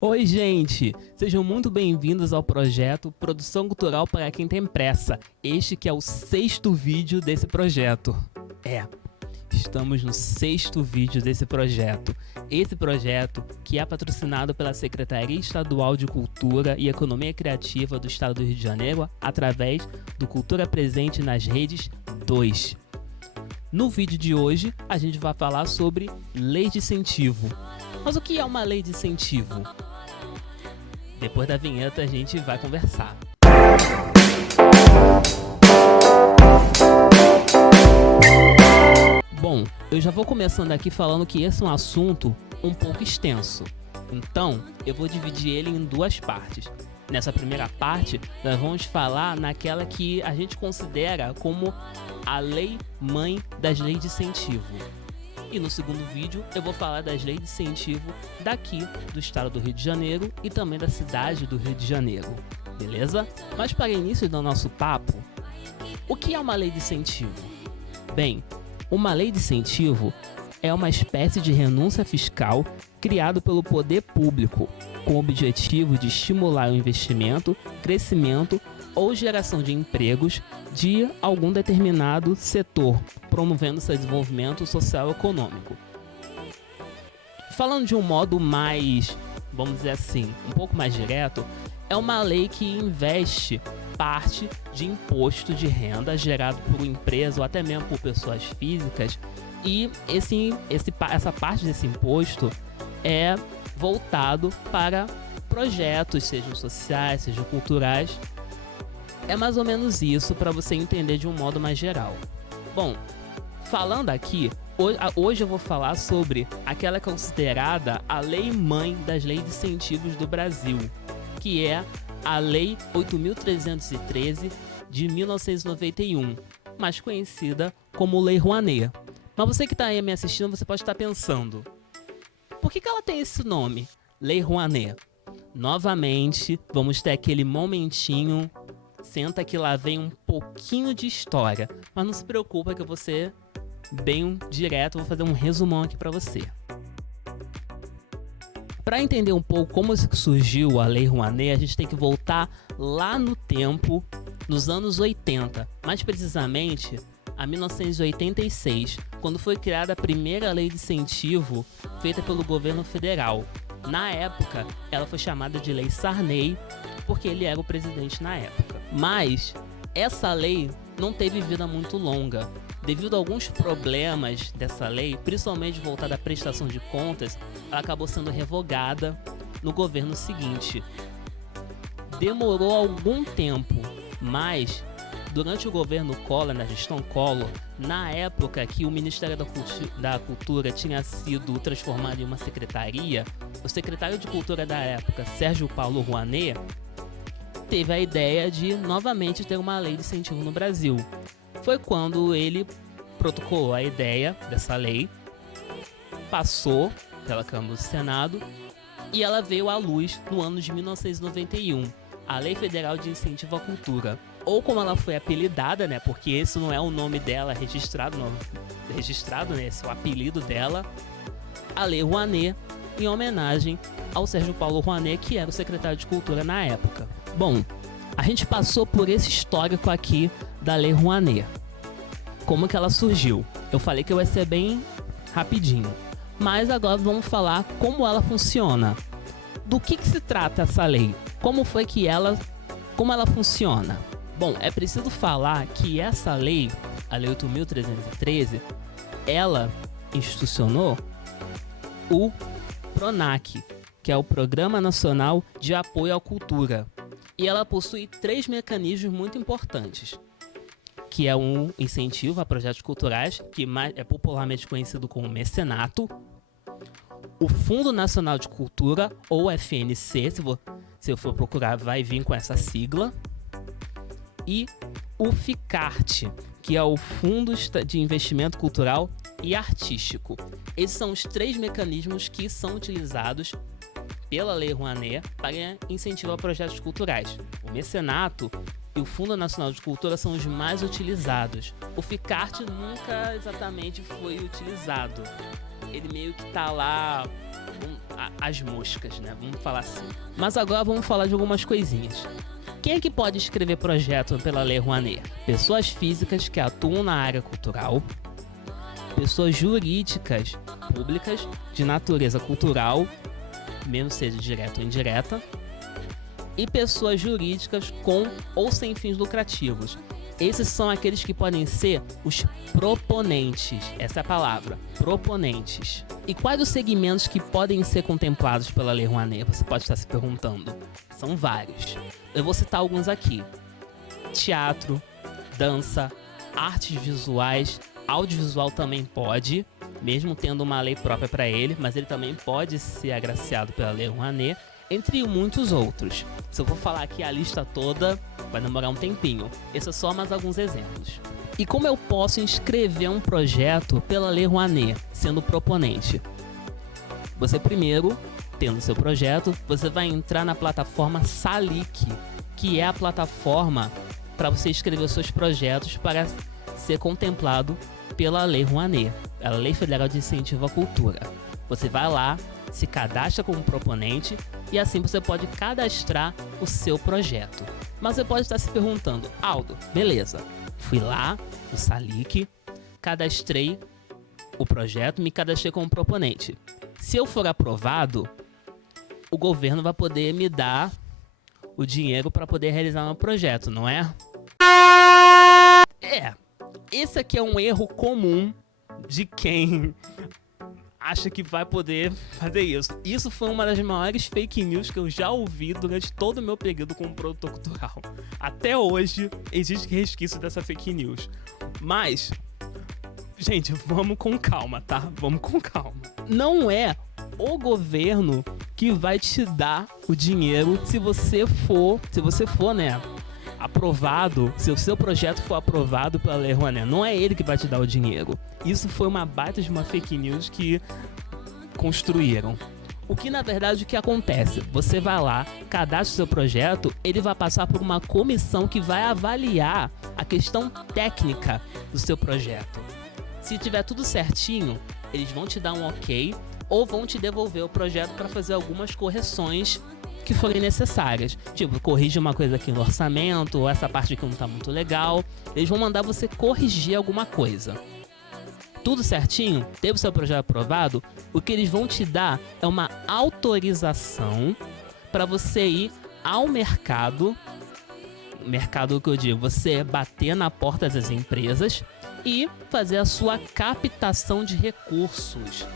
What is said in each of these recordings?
Oi, gente! Sejam muito bem-vindos ao projeto Produção Cultural para quem tem pressa. Este que é o 6º vídeo desse projeto. Estamos no 6º vídeo desse projeto. Esse projeto que é patrocinado pela Secretaria Estadual de Cultura e Economia Criativa do Estado do Rio de Janeiro através do Cultura Presente nas Redes 2. No vídeo de hoje, a gente vai falar sobre lei de incentivo. Mas o que é uma lei de incentivo? Depois da vinheta a gente vai conversar. Bom, eu já vou começando aqui falando que esse é um assunto um pouco extenso. Então, eu vou dividir ele em duas partes. Nessa primeira parte, nós vamos falar naquela que a gente considera como a lei mãe das leis de incentivo. E no segundo vídeo eu vou falar das leis de incentivo daqui do estado do Rio de Janeiro e também da cidade do Rio de Janeiro, beleza? Mas para início do nosso papo, o que é uma lei de incentivo? Bem, uma lei de incentivo é uma espécie de renúncia fiscal criado pelo poder público com o objetivo de estimular o investimento, crescimento ou geração de empregos de algum determinado setor, promovendo seu desenvolvimento social e econômico. Falando de um modo mais, vamos dizer assim, um pouco mais direto, é uma lei que investe parte de imposto de renda gerado por empresa ou até mesmo por pessoas físicas, e essa parte desse imposto é voltado para projetos, sejam sociais, sejam culturais. É mais ou menos isso para você entender de um modo mais geral. Bom, falando aqui, hoje eu vou falar sobre aquela que é considerada a lei mãe das leis de incentivos do Brasil, que é a Lei 8.313 de 1991, mais conhecida como Lei Rouanet. Mas você que está aí me assistindo, você pode estar pensando, por que ela tem esse nome, Lei Rouanet? Novamente, vamos ter aquele momentinho, senta que lá vem um pouquinho de história, mas não se preocupa que eu vou ser bem direto, vou fazer um resumão aqui para você. Para entender um pouco como surgiu a Lei Rouanet, a gente tem que voltar lá no tempo, nos anos 80, mais precisamente a 1986, quando foi criada a primeira lei de incentivo feita pelo governo federal. Na época, ela foi chamada de Lei Sarney, porque ele era o presidente na época. Mas essa lei não teve vida muito longa. Devido a alguns problemas dessa lei, principalmente voltada à prestação de contas, ela acabou sendo revogada no governo seguinte. Demorou algum tempo, mas durante o governo Collor, na gestão Collor, na época que o Ministério da Cultura tinha sido transformado em uma secretaria, o secretário de Cultura da época, Sérgio Paulo Rouanet, teve a ideia de novamente ter uma lei de incentivo no Brasil. Foi quando ele protocolou a ideia dessa lei, passou pela Câmara do Senado e ela veio à luz no ano de 1991, a Lei Federal de Incentivo à Cultura. Ou como ela foi apelidada, né, porque esse não é o nome dela registrado, né, esse é o apelido dela, a Lei Rouanet, em homenagem ao Sérgio Paulo Rouanet, que era o secretário de Cultura na época. Bom, a gente passou por esse histórico aqui da Lei Rouanet. Como que ela surgiu? Eu falei que eu ia ser bem rapidinho, mas agora vamos falar como ela funciona. Do que se trata essa lei? Como ela funciona? Bom, é preciso falar que essa lei, a Lei 8.313, ela institucionou o PRONAC, que é o Programa Nacional de Apoio à Cultura. E ela possui 3 mecanismos muito importantes, que é um incentivo a projetos culturais, que é popularmente conhecido como mecenato, o Fundo Nacional de Cultura, ou FNC, se eu for procurar vai vir com essa sigla, e o FICART, que é o Fundo de Investimento Cultural e Artístico. Esses são os 3 mecanismos que são utilizados pela Lei Rouanet para incentivar projetos culturais. O mecenato e o Fundo Nacional de Cultura são os mais utilizados. O FICART nunca exatamente foi utilizado. Ele meio que está lá as moscas, né? Vamos falar assim. Mas agora vamos falar de algumas coisinhas. Quem é que pode escrever projeto pela Lei Rouanet? Pessoas físicas que atuam na área cultural, pessoas jurídicas públicas de natureza cultural, mesmo seja direta ou indireta, e pessoas jurídicas com ou sem fins lucrativos. Esses são aqueles que podem ser os proponentes. Essa é a palavra, proponentes. E quais os segmentos que podem ser contemplados pela Lei Rouanet? Você pode estar se perguntando. São vários. Eu vou citar alguns aqui. Teatro, dança, artes visuais, audiovisual também pode, mesmo tendo uma lei própria para ele, mas ele também pode ser agraciado pela Lei Rouanet, entre muitos outros. Se eu for falar aqui a lista toda, vai demorar um tempinho. Esses são só mais alguns exemplos. E como eu posso inscrever um projeto pela Lei Rouanet, sendo proponente? Você primeiro, tendo seu projeto, você vai entrar na plataforma Salic, que é a plataforma para você escrever os seus projetos para ser contemplado pela Lei Rouanet, a Lei Federal de Incentivo à Cultura. Você vai lá, se cadastra como proponente e assim você pode cadastrar o seu projeto. Mas você pode estar se perguntando, Aldo, beleza, fui lá no Salic, cadastrei o projeto, me cadastrei como proponente. Se eu for aprovado, o governo vai poder me dar o dinheiro para poder realizar meu projeto, não é? Esse aqui é um erro comum de quem acha que vai poder fazer isso. Isso foi uma das maiores fake news que eu já ouvi durante todo o meu período como produtor cultural. Até hoje existe resquício dessa fake news. Mas, gente, vamos com calma, tá? Vamos com calma. Não é o governo que vai te dar o dinheiro se você for, né, aprovado, se o seu projeto for aprovado pela Lei Rouanet. Não é ele que vai te dar o dinheiro. Isso foi uma baita de uma fake news que construíram. O que na verdade o que acontece? Você vai lá, cadastra o seu projeto, ele vai passar por uma comissão que vai avaliar a questão técnica do seu projeto. Se tiver tudo certinho, eles vão te dar um ok ou vão te devolver o projeto para fazer algumas correções que forem necessárias. Tipo, corrige uma coisa aqui no orçamento, ou essa parte aqui não tá muito legal. Eles vão mandar você corrigir alguma coisa. Tudo certinho, teve o seu projeto aprovado, o que eles vão te dar é uma autorização para você ir ao mercado que eu digo, você bater na porta das empresas e fazer a sua captação de recursos.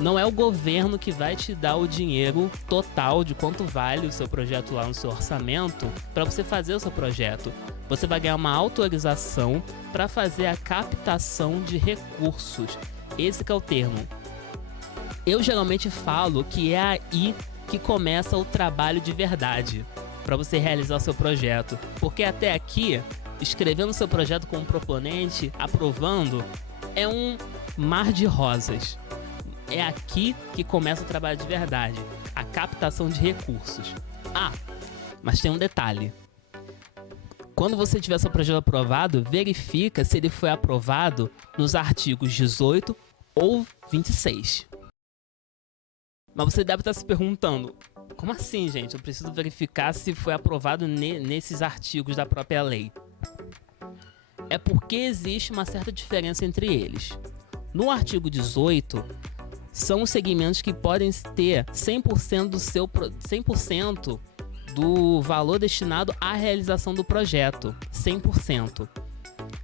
Não é o governo que vai te dar o dinheiro total de quanto vale o seu projeto lá no seu orçamento para você fazer o seu projeto. Você vai ganhar uma autorização para fazer a captação de recursos. Esse que é o termo. Eu geralmente falo que é aí que começa o trabalho de verdade para você realizar o seu projeto. Porque até aqui, escrevendo o seu projeto como proponente, aprovando, é um mar de rosas. É aqui que começa o trabalho de verdade, a captação de recursos. Mas tem um detalhe. Quando você tiver seu projeto aprovado, verifica se ele foi aprovado nos artigos 18 ou 26. Mas você deve estar se perguntando, como assim, gente? Eu preciso verificar se foi aprovado nesses artigos da própria lei. É porque existe uma certa diferença entre eles. No artigo 18, são os segmentos que podem ter 100% do valor destinado à realização do projeto. 100%.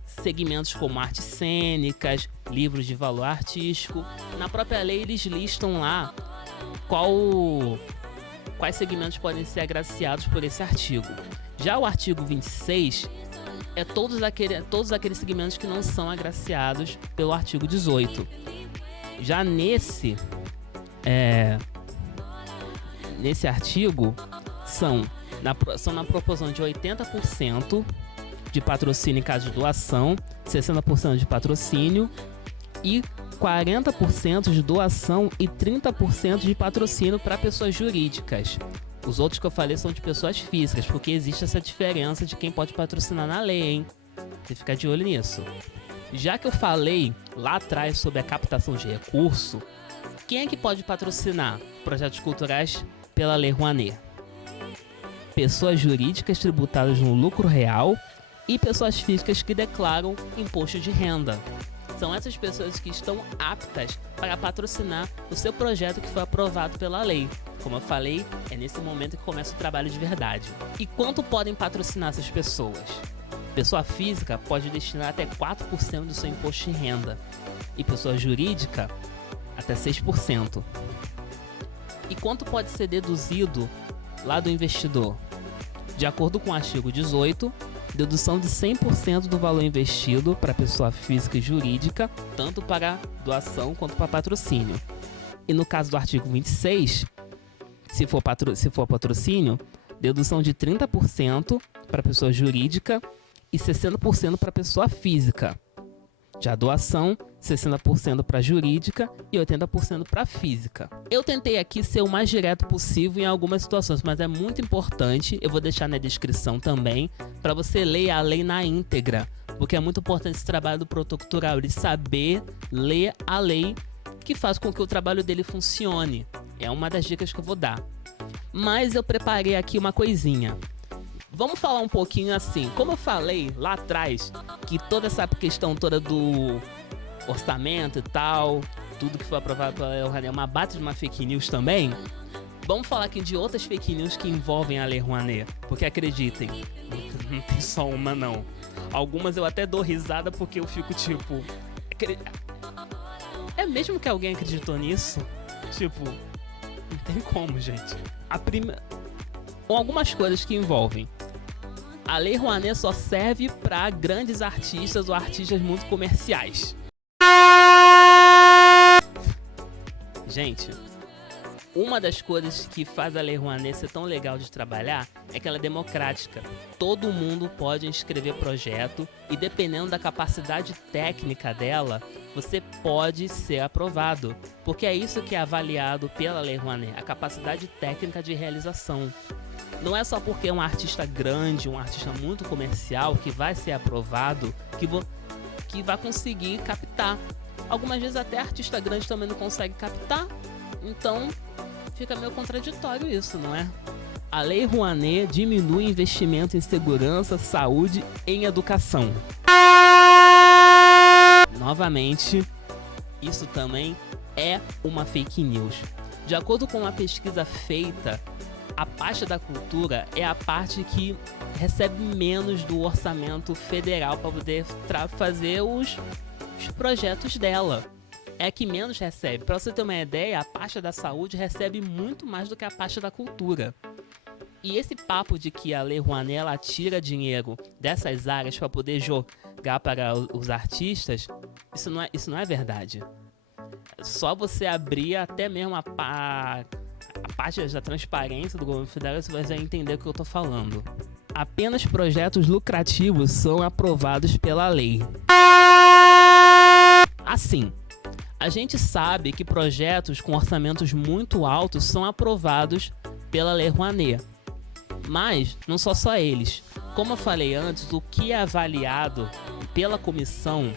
Segmentos como artes cênicas, livros de valor artístico. Na própria lei eles listam lá quais segmentos podem ser agraciados por esse artigo. Já o artigo 26 é todos aqueles segmentos que não são agraciados pelo artigo 18. Já nesse artigo são na proporção de 80% de patrocínio em caso de doação, 60% de patrocínio e 40% de doação e 30% de patrocínio para pessoas jurídicas. Os outros que eu falei são de pessoas físicas, porque existe essa diferença de quem pode patrocinar na lei, hein? Você fica de olho nisso. Já que eu falei lá atrás sobre a captação de recurso, Quem é que pode patrocinar projetos culturais pela Lei Rouanet? Pessoas jurídicas tributadas no lucro real e pessoas físicas que declaram imposto de renda. São essas pessoas que estão aptas para patrocinar o seu projeto que foi aprovado pela lei. Como eu falei, é nesse momento que começa o trabalho de verdade. E quanto podem patrocinar essas pessoas? Pessoa física pode destinar até 4% do seu imposto de renda e pessoa jurídica até 6%. E quanto pode ser deduzido lá do investidor? De acordo com o artigo 18, dedução de 100% do valor investido para pessoa física e jurídica, tanto para doação quanto para patrocínio. E no caso do artigo 26, se for patrocínio, dedução de 30% para pessoa jurídica e 60% para pessoa física. Já a doação, 60% para jurídica e 80% para física. Eu tentei aqui ser o mais direto possível em algumas situações, mas é muito importante, eu vou deixar na descrição também, para você ler a lei na íntegra, porque é muito importante esse trabalho do produtor cultural, de saber ler a lei que faz com que o trabalho dele funcione. É uma das dicas que eu vou dar. Mas eu preparei aqui uma coisinha. Vamos falar um pouquinho assim, como eu falei lá atrás, que toda essa questão toda do orçamento e tal, tudo que foi aprovado pela Lei Rouanet é uma base de uma fake news também. Vamos falar aqui de outras fake news que envolvem a Lei Rouanet, porque acreditem, não tem só uma não. Algumas eu até dou risada porque eu fico tipo, é mesmo que alguém acreditou nisso? Tipo, não tem como, gente. Algumas coisas que envolvem. A Lei Rouanet só serve para grandes artistas ou artistas muito comerciais. Gente, uma das coisas que faz a Lei Rouanet ser tão legal de trabalhar é que ela é democrática. Todo mundo pode inscrever projeto e, dependendo da capacidade técnica dela, você pode ser aprovado. Porque é isso que é avaliado pela Lei Rouanet, a capacidade técnica de realização. Não é só porque é um artista grande, um artista muito comercial que vai ser aprovado, que vai conseguir captar. Algumas vezes até artista grande também não consegue captar, então fica meio contraditório isso, não é? A Lei Rouanet diminui investimento em segurança, saúde e em educação. Novamente, isso também é uma fake news. De acordo com uma pesquisa feita, a pasta da cultura é a parte que recebe menos do orçamento federal para poder fazer os projetos dela. É a que menos recebe. Para você ter uma ideia, a pasta da saúde recebe muito mais do que a pasta da cultura. E esse papo de que a Lei Rouanet ela tira dinheiro dessas áreas para poder jogar para os artistas, isso não é verdade. Só você abrir até mesmo a parte da transparência do governo federal, você vai entender o que eu estou falando. Apenas projetos lucrativos são aprovados pela lei. Assim, a gente sabe que projetos com orçamentos muito altos são aprovados pela Lei Rouanet. Mas não são só eles. Como eu falei antes, o que é avaliado pela comissão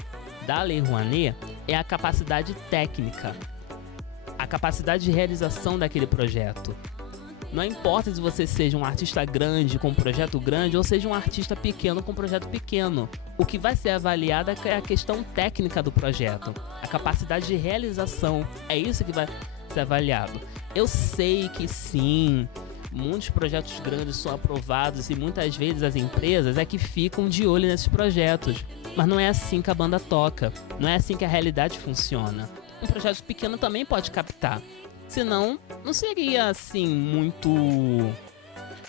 da Lei Rouanet é a capacidade técnica, a capacidade de realização daquele projeto. Não importa se você seja um artista grande com um projeto grande ou seja um artista pequeno com um projeto pequeno. O que vai ser avaliado é a questão técnica do projeto, a capacidade de realização. É isso que vai ser avaliado. Eu sei que sim, muitos projetos grandes são aprovados e muitas vezes as empresas é que ficam de olho nesses projetos. Mas não é assim que a banda toca, não é assim que a realidade funciona. Um projeto pequeno também pode captar. Senão, não seria assim muito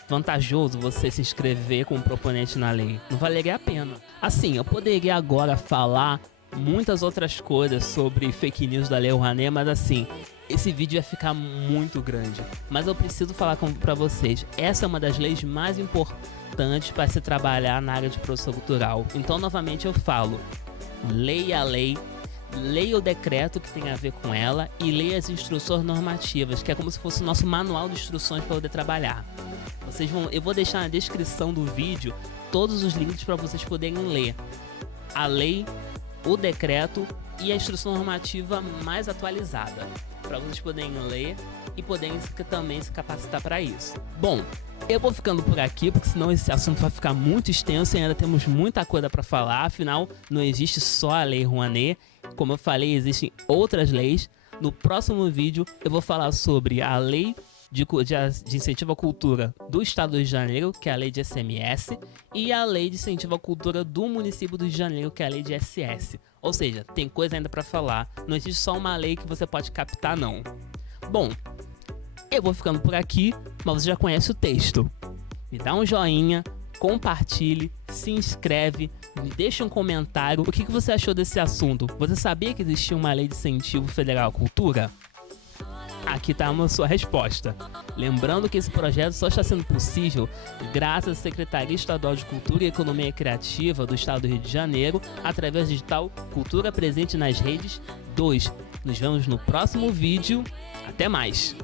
vantajoso você se inscrever como proponente na lei. Não valeria a pena. Assim, eu poderia agora falar muitas outras coisas sobre fake news da Lei Rouanet, mas assim, esse vídeo ia ficar muito grande. Mas eu preciso falar pra vocês, essa é uma das leis mais importantes para se trabalhar na área de produção cultural. Então, novamente eu falo, leia a lei, leia o decreto que tem a ver com ela e leia as instruções normativas, que é como se fosse o nosso manual de instruções para poder trabalhar. Eu vou deixar na descrição do vídeo todos os links para vocês poderem ler a lei, o decreto e a instrução normativa mais atualizada. para vocês poderem ler e poderem também se capacitar para isso. Bom, eu vou ficando por aqui, porque senão esse assunto vai ficar muito extenso e ainda temos muita coisa para falar. Afinal, não existe só a Lei Rouanet. Como eu falei, existem outras leis. No próximo vídeo, eu vou falar sobre a Lei de Incentivo à Cultura do Estado do Rio de Janeiro, que é a Lei de ICMS, e a Lei de Incentivo à Cultura do município do Rio de Janeiro, que é a Lei de ISS. Ou seja, tem coisa ainda para falar. Não existe só uma lei que você pode captar, não. Bom, eu vou ficando por aqui, mas você já conhece o texto. Me dá um joinha, compartilhe, se inscreve, me deixa um comentário. O que você achou desse assunto? Você sabia que existia uma lei de incentivo federal à cultura? Aqui está a sua resposta. Lembrando que esse projeto só está sendo possível graças à Secretaria Estadual de Cultura e Economia Criativa do Estado do Rio de Janeiro, através do edital Cultura Presente nas Redes 2. Nos vemos no próximo vídeo. Até mais!